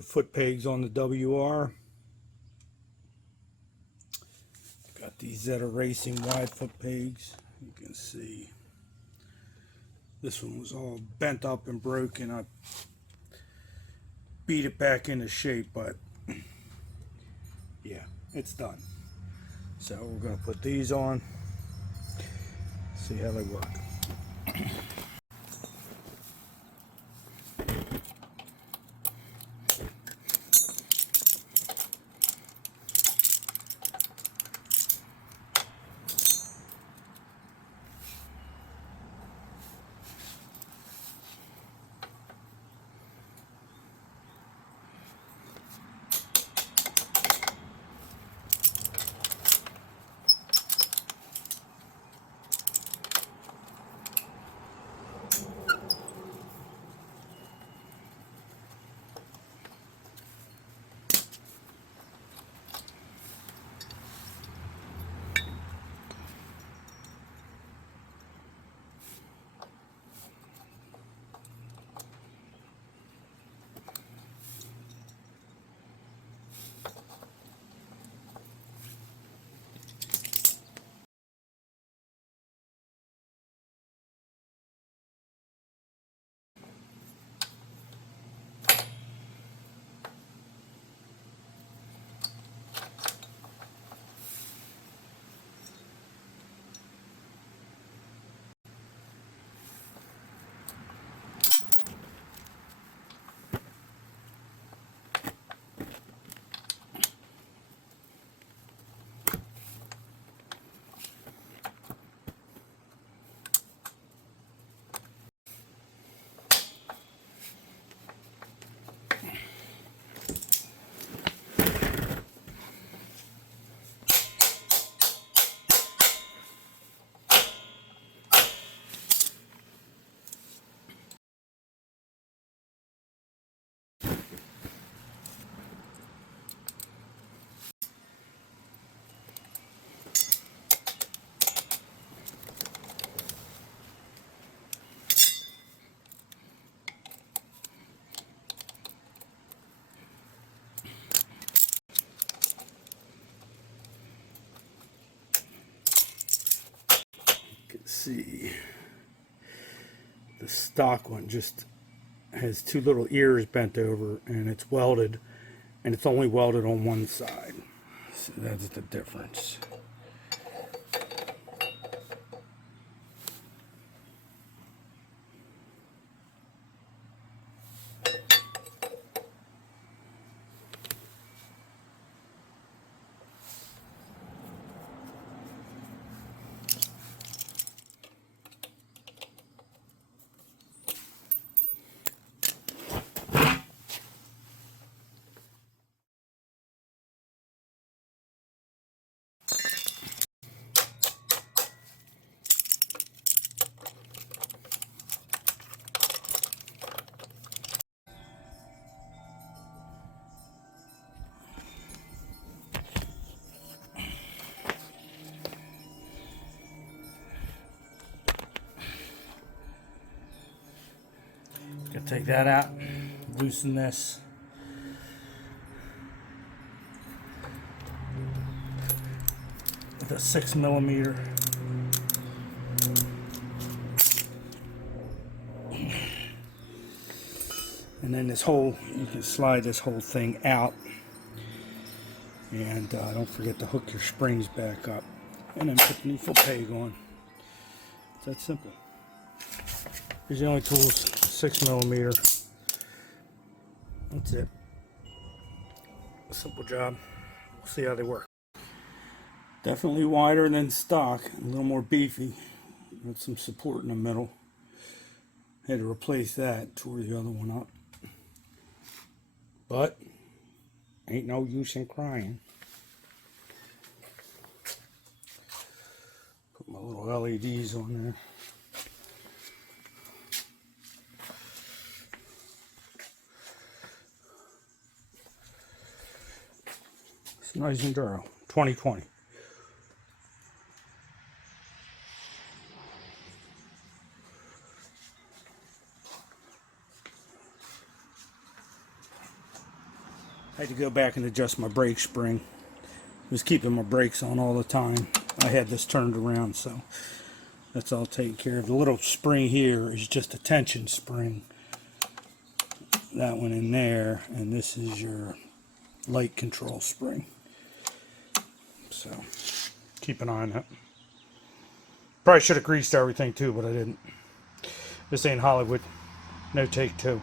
new foot pegs on the WR. Got these Zeta Racing wide foot pegs. You can see this one was all bent up and broken. I beat it back into shape, but yeah, it's done. So we're going to put these on, see how they work. See, the stock one just has two little ears bent over, and it's welded, and it's only welded on one side, so that's the difference. Gonna take that out, loosen this. With a 6mm. And then this whole, you can slide this whole thing out. And don't forget to hook your springs back up. And then put the new foot peg on. It's that simple. Here's the only tools, 6mm. That's it. Simple job. We'll see how they work. Definitely wider than stock, a little more beefy. With some support in the middle. Had to replace that, tore the other one up. But ain't no use in crying. Put my little LEDs on there. It's nice and Duro, 2020. I had to go back and adjust my brake spring. I was keeping my brakes on all the time. I had this turned around, so that's all taken care of. The little spring here is just a tension spring. That one in there, and this is your light control spring. So keep an eye on that. Probably should have greased everything too, but I didn't. This ain't Hollywood. No take two.